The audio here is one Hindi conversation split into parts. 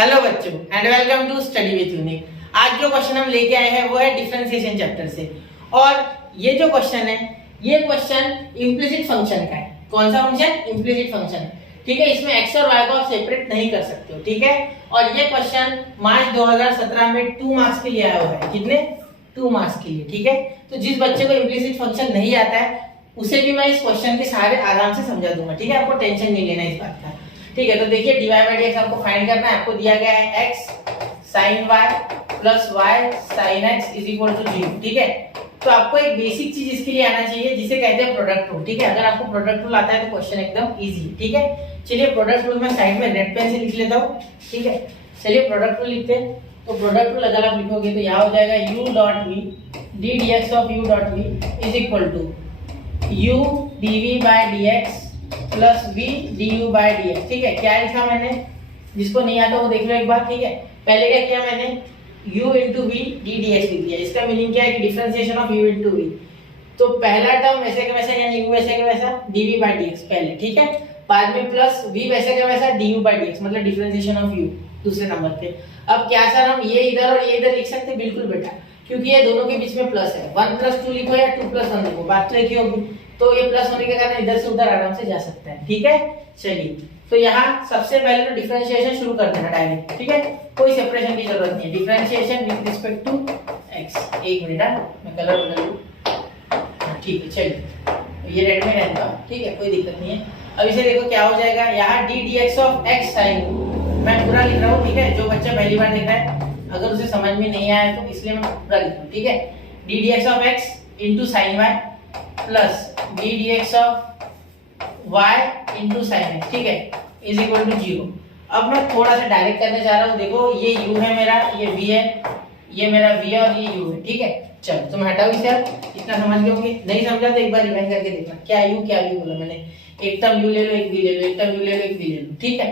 हेलो बच्चों and welcome to study with Unique. आज जो क्वेश्चन हम लेके आए हैं वो है डिफरेंशिएशन चैप्टर से। और ये जो क्वेश्चन है ये क्वेश्चन इम्प्लिसिट फंक्शन का है। कौन सा फंक्शन? Implicit function. ठीक है, इसमें एक्स और वाई को आप सेपरेट नहीं कर सकते हो। ठीक है, और ये क्वेश्चन मार्च 2017 में 2 मार्क्स के लिए आया हुआ है। कितने? 2 मार्क्स के लिए। ठीक है, तो जिस बच्चे को इम्प्लिसिट फंक्शन नहीं आता है उसे भी मैं इस क्वेश्चन के सारे आराम से समझा दूंगा। ठीक है, आपको टेंशन नहीं लेना इस बात का। ठीक है, तो देखिए डीवाई बाई डीएक्स आपको फाइंड करना है। आपको दिया गया है x sin y plus y sin x is equal to 0। ठीक है, तो आपको एक बेसिक चीज इसके लिए आना चाहिए जिसे कहते हैं प्रोडक्ट रूल। ठीक है, अगर आपको प्रोडक्ट रूल आता है तो क्वेश्चन एकदम इजी है। ठीक है, चलिए प्रोडक्ट रूल मैं साइड में रेड पेन से लिख लेता हूँ। ठीक है, चलिए प्रोडक्ट रूल लिखते हैं। तो प्रोडक्ट रूल अगर आप लिखोगे तो यहाँ हो जाएगा u dot v D dx of u dot v is equal to u dv by dx plus v du by dx। ठीक है, क्या लिखा मैंने? जिसको नहीं आता वो देख लो एक बार। ठीक है, पहले क्या किया मैंने? u into V D dx लिख दिया। इसका मीनिंग क्या है कि differentiation of u into V. तो पहला टर्म वैसे का वैसा यानी u वैसे का वैसा dv बाय dx पहले। ठीक है, बाद में प्लस v वैसे का वैसा du बाय dx मतलब डिफरेंशिएशन ऑफ u दूसरे नंबर पे। अब क्या सर हम ये इधर और ये इधर लिख सकते? बिल्कुल बेटा, क्योंकि ये दोनों के बीच में प्लस है। 1 + 2 लिखो या 2 + 1 लिखो, बात तो एक ही होगी। तो ये प्लस होने के कारण इधर से उधर आराम से जा सकता है। ठीक है, चलिए तो यहाँ सबसे पहले तो डिफरेंशिएशन शुरू कर देना डायरेक्ट। ठीक है, कोई सेपरेशन की जरूरत नहीं है। Differentiation with respect to x। एक मिनट मैं कलर बदल लूं। ठीक है, चलिए ये रेड में रहता है। ठीक है, कोई दिक्कत नहीं है। अब इसे देखो क्या हो जाएगा। यहाँ D dx of x sin मैं पूरा लिख रहा हूँ। ठीक है, जो बच्चा पहली बार देख रहा है अगर उसे समझ में नहीं आया तो इसलिए मैं पूरा लिख रहा हूँ। ठीक है, D dx of x into sine y plus D dx of y into sine x। ठीक है, इज इक्वल टू 0। अब मैं थोड़ा सा डायरेक्ट करने जा रहा हूँ। देखो ये u है मेरा, ये v है, ये मेरा v है और ये u है। ठीक है, चलो तुम हटाओ इसे। इतना समझ गए होंगे, नहीं समझा तो एक बार रिवाइंड करके देखना। क्या u क्या v बोला मैंने? एक टर्म u ले लो, एक v ले लो, एक टर्म u ले लो, एक v ले लो। ठीक है,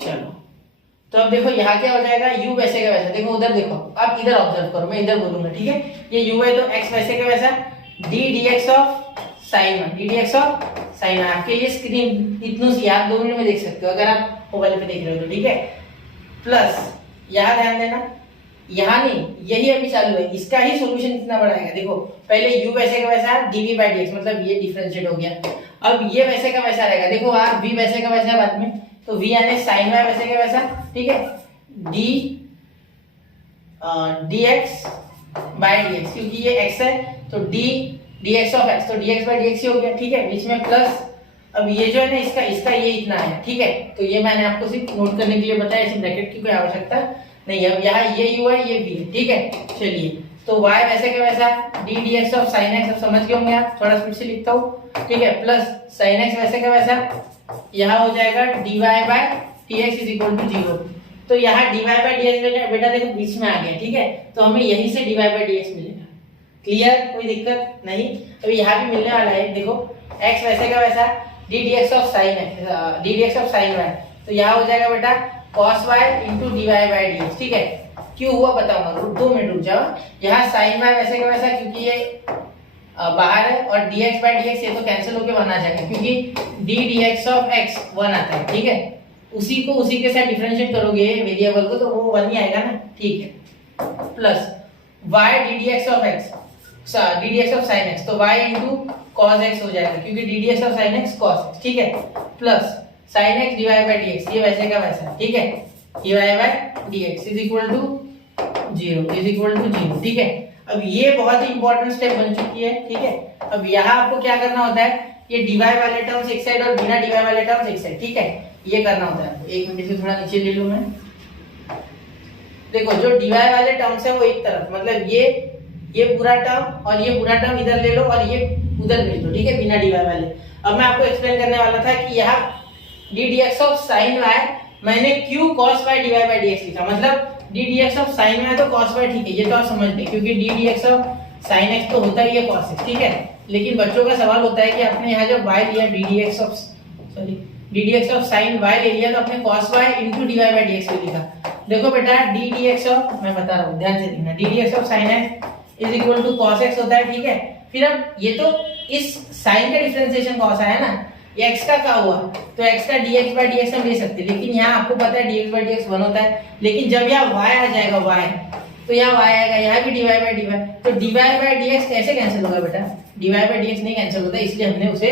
चलो तो अब देखो यहाँ क्या हो जाएगा। u वैसे का वैसा। देखो उधर देखो, आप इधर ऑब्जर्व करो, मैं इधर बोलूंगा। ठीक है, ये u है तो x वैसे का वैसा d dx of sine D dx of sine. आपके लिए स्क्रीन इतनी सी आप 2 मिनट में देख सकते हो अगर आप मोबाइल पे देख रहे हो तो। ठीक है, प्लस यहाँ ध्यान देना, यहाँ नहीं, यही अभी चालू है, इसका ही सॉल्यूशन कितना बड़ा आएगा। देखो पहले u वैसे का वैसा dv बाय dx मतलब ये डिफरेंशिएट हो गया। अब ये वैसे का वैसा रहेगा। देखो आप v वैसे का वैसा बाद में, तो v यानी sin y वैसे का वैसा। ठीक है, d dx बाय dx क्योंकि ये x है तो d dx ऑफ x तो dx बाय dx ही हो गया। ठीक है, बीच में प्लस। अब ये जो है ना इसका ये इतना है। ठीक है, तो ये मैंने आपको सिर्फ नोट करने के लिए बताया, इस ब्रैकेट की कोई आवश्यकता नहीं है। अब यहाँ ये u है ये v है। ठीक है, चलिए तो y वैसे का वैसा d dx of sin x। अब समझ गए होंगे आप, थोड़ा स्पीड से लिखता हूँ। ठीक है, प्लस sin x वैसे का वैसा यहाँ हो जाएगा dy by dx is equal to 0। तो यहाँ dy बाय dx बेटा देखो बीच में आ गया। ठीक है, तो हमें यहीं से dy बाय dx मिलेगा। क्लियर? कोई दिक्कत नहीं। अभी यहाँ भी मिलने वाला है। देखो x वैसे का वैसा d dx of sin y तो यहाँ हो जाएगा बेटा cos y into dy by dx। ठीक है, क्यों हुआ बताऊंगा, 2 मिनट रुक जाओ। यहाँ sin y वैसे का वैसा क्योंकि ये बाहर है और dx बाय dx ये तो कैंसिल होके 1 आ जाएगा क्योंकि d dx ऑफ x 1 आता है। ठीक है, उसी को उसी के साथ डिफरेंशिएट करोगे वेरिएबल को तो वो 1 ही आएगा ना। ठीक है, plus y d dx of x d dx of sin x तो y इंटू cos x हो जाएगा क्योंकि d dx of sin x cos x। ठीक है, plus sin x dy by dx ये वैसे का वैसा। ठीक है, dy by dx is equal to 0। ठीक है, अब ये बहुत ही इंपॉर्टेंट स्टेप बन चुकी है। ठीक है, अब यहाँ आपको क्या करना होता है, ये dy वाले टर्म्स एक साइड और बिना dy वाले टर्म्स एक साइड। ठीक है, ये करना होता है। एक मिनट से थोड़ा नीचे ले लूं मैं। देखो जो dy वाले टर्म्स है वो एक तरफ मतलब ये पूरा टर्म और ये पूरा टर्म इधर ले लो और ये उधर भेज दो। ठीक है, बिना dy वाले। अब मैं आपको एक्सप्लेन करने वाला था कि यहाँ d dx of sin y मैंने क्यों cos y dy by dx लिखा, मतलब d dx of sin y तो cos y। ठीक है, ये तो आप समझ गए क्योंकि d dx of sin x तो होता ही है cos x। ठीक है, लेकिन बच्चों का सवाल होता है कि आपने यहाँ जब y लिया d dx of sin y ले लिया तो आपने cos y into dy by dx क्यों लिखा। देखो बेटा d dx ऑफ, मैं बता रहा हूँ ध्यान से देखना, d dx of sin x is equal to cos x होता है। ठीक है, फिर अब ये तो इस sin का डिफरेंशिएशन cos आया ना, ये x का क्या हुआ, तो x का dx by dx हम ले सकते, लेकिन यहाँ आपको पता है dx by dx 1 होता है, लेकिन जब यहाँ y आ जाएगा y, तो यहाँ y आएगा, यहाँ भी dy by dy, तो dy by dx कैसे कैंसिल होगा बेटा, dy by dx नहीं कैंसिल होता, इसलिए हमने उसे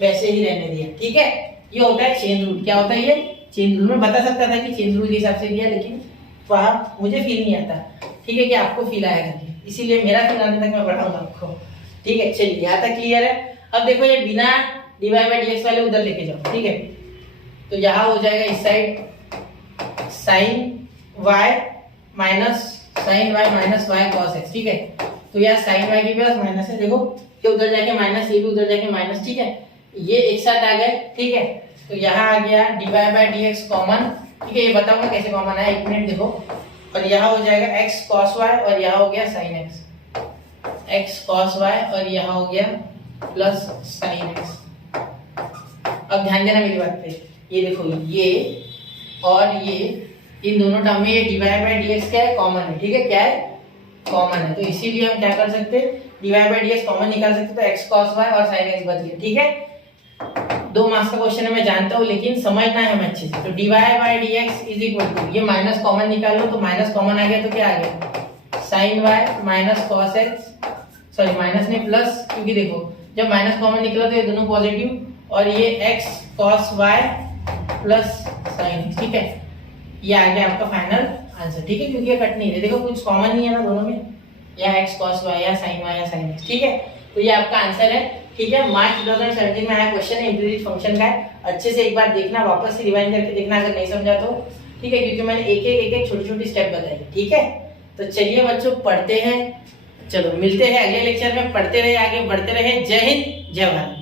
वैसे ही रहने दिया। ठीक है, ये होता है चेन रूल। क्या होता है ये चेन रूल? मैं बता सकता था कि चेन रूल के हिसाब से दिया, लेकिन वहाँ मुझे फील नहीं आता। ठीक है, कि आपको फील आएगा, इसीलिए मेरा फील आने तक मैं पढ़ाऊंगा आपको। ठीक है, चलिए यहाँ तक क्लियर है। अब देखो ये बिना dy by dx वाले उधर लेके जाओ। ठीक है, तो यहाँ हो जाएगा इस side sin y minus y cos x। ठीक है, तो यहाँ sin y के पास माइनस है, देखो ये उधर जाके माइनस, ये भी उधर जाके माइनस। ठीक है, ये एक साथ आ गए। ठीक है, तो यहाँ आ गया dy by dx कॉमन। ठीक है, ये बताऊंगा कैसे कॉमन है, 1 मिनट देखो। और यहाँ हो जाएगा x cos y और यहाँ हो गया sin x cos y और यहाँ हो गया प्लस sin x। अब ध्यान देना मेरी बात पे, ये देखो ये और ये इन दोनों टर्म में ये dy by dx क्या है, कॉमन है। ठीक है, क्या है, कॉमन है, तो इसीलिए हम क्या कर सकते हैं, dy by dx कॉमन निकाल सकते, तो x cos y और sin x बच गया। ठीक है, 2 मार्क्स का क्वेश्चन है, मैं जानता हूँ, लेकिन समझना है हमें अच्छे से। तो dy by dx is equal to, ये माइनस कॉमन निकाल लो, तो माइनस कॉमन आ गया, तो क्या आ गया, sin y minus cos x, sorry minus नहीं प्लस, क्योंकि देखो जब माइनस कॉमन निकला तो ये दोनों पॉजिटिव, और ये x cos y plus sin x। ठीक है, ये आ गया आपका फाइनल आंसर। ठीक है, क्योंकि ये कट नहीं है, देखो कुछ कॉमन नहीं है ना दोनों में, या x cos y या sin y या sin x। ठीक है, तो ये आपका आंसर है। ठीक है, मार्च 2017 में आया क्वेश्चन है, इम्प्लिसिट फंक्शन का है। अच्छे से एक बार देखना, वापस से रिवाइंड करके देखना अगर नहीं समझा तो। ठीक है, क्योंकि मैंने एक छोटी छोटी स्टेप बताई। ठीक है, तो चलिए बच्चों पढ़ते हैं, चलो मिलते हैं अगले लेक्चर में, पढ़ते रहे, आगे बढ़ते रहे। जय हिंद, जय भारत।